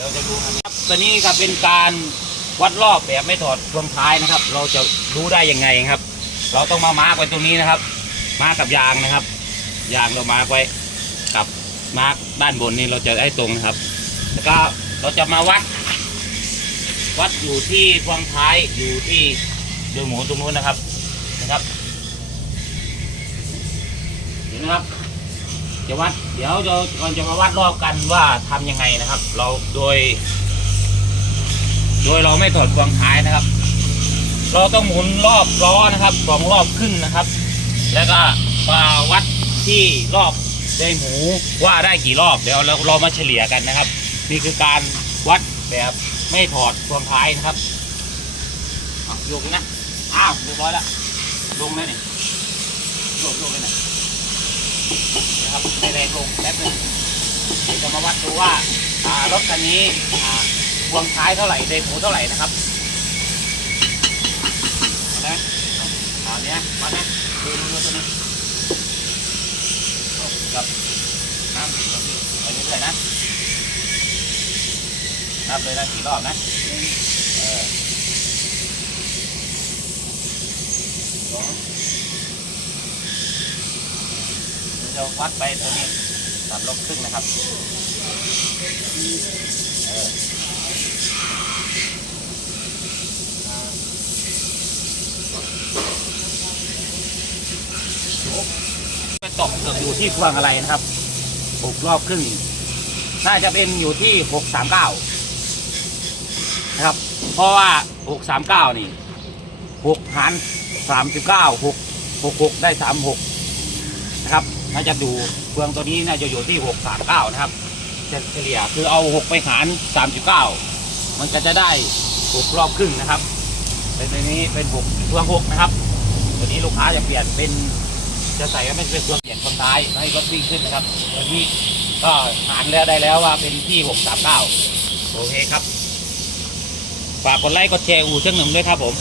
ดี๋ยวจะดูครับตัวนี้ก็เป็นการวัดรอบแบบไม่ถอดพวงท้ายนะครับ เราจะรู้ได้ยังไงครับ เราต้องมามาร์กไว้ตรงนี้นะครับ มากับยางนะครับ ยางเรามาร์กไว้กับมาร์กด้านบนนี้เราจะได้ตรงนะครับ แล้วก็เราจะมาวัด วัดอยู่ที่พวงท้ายอยู่ที่ดือหมูตรงนู้นนะครับนะครับเห็นไหมครับ จะวัด เดี๋ยวเราก่อนจะมาวัดรอบกันว่าทำยังไงนะครับ เราโดย โดยเราไม่ถอดพวงท้ายนะครับ เราต้องหมุนรอบล้อนะครับสองรอบครึ่งนะครับ แล้วก็มาวัดที่รอบได้หมูว่าได้กี่รอบเดี๋ยวเราเรามาเฉลี่ยกันนะครับ นี่คือการวัดแบบไม่ถอดพวงท้ายนะครับอะยกนะอ้าวเรียบร้อยแล้วลงแล้วนี่ลงลงเลยน นะครับให้แรงลงแป๊บนึงเดี๋ยวจะมาวัดดูว่าอ่ารถคันนี้อ่าพวงท้ายเท่าไหร่เดนหมูเท่าไหร่นะครับนะเอาเนี้ยวัดนะดูดูดูตัวนี้ครับน้ำเราพี่ไปเรื่อยๆนะนับเลยนะกี่รอบนะเออสอง จะวัดไปตัวนี้ตัดลบครึ่งนะครับเออไปตกเกือบอยู่ที่พวงอะไรนะครับหกรอบครึ่งน่าจะเป็นอยู่ที่หกสามเก้านะครับ เพราะว่าหกสามเก้านี่หกหารสามสิบเก้าหกหกหกได้สามหก นะครับน่าจะดูเฟืองตัวนี้น่าจะอยู่ที่หกสามเก้านะครับเฉลี่ยคือเอาหกไปหารสามสิบเก้ามันก็จะได้หกรอบครึ่งนะครับ เป็นตัวนี้เป็นหกเฟืองหกนะครับ ตัวนี้ลูกค้าจะเปลี่ยนเป็นจะใส่ก็ไม่เป็นเฟืองเปลี่ยนคนท้ายให้รถวิ่งขึ้นนะครับตัวนี้ก็หารแล้วได้แล้วว่าเป็นที่หกสามเก้าโอเคครับ ฝากกดไลค์กดแชร์อู่เชิงหนึ่งด้วยครับผม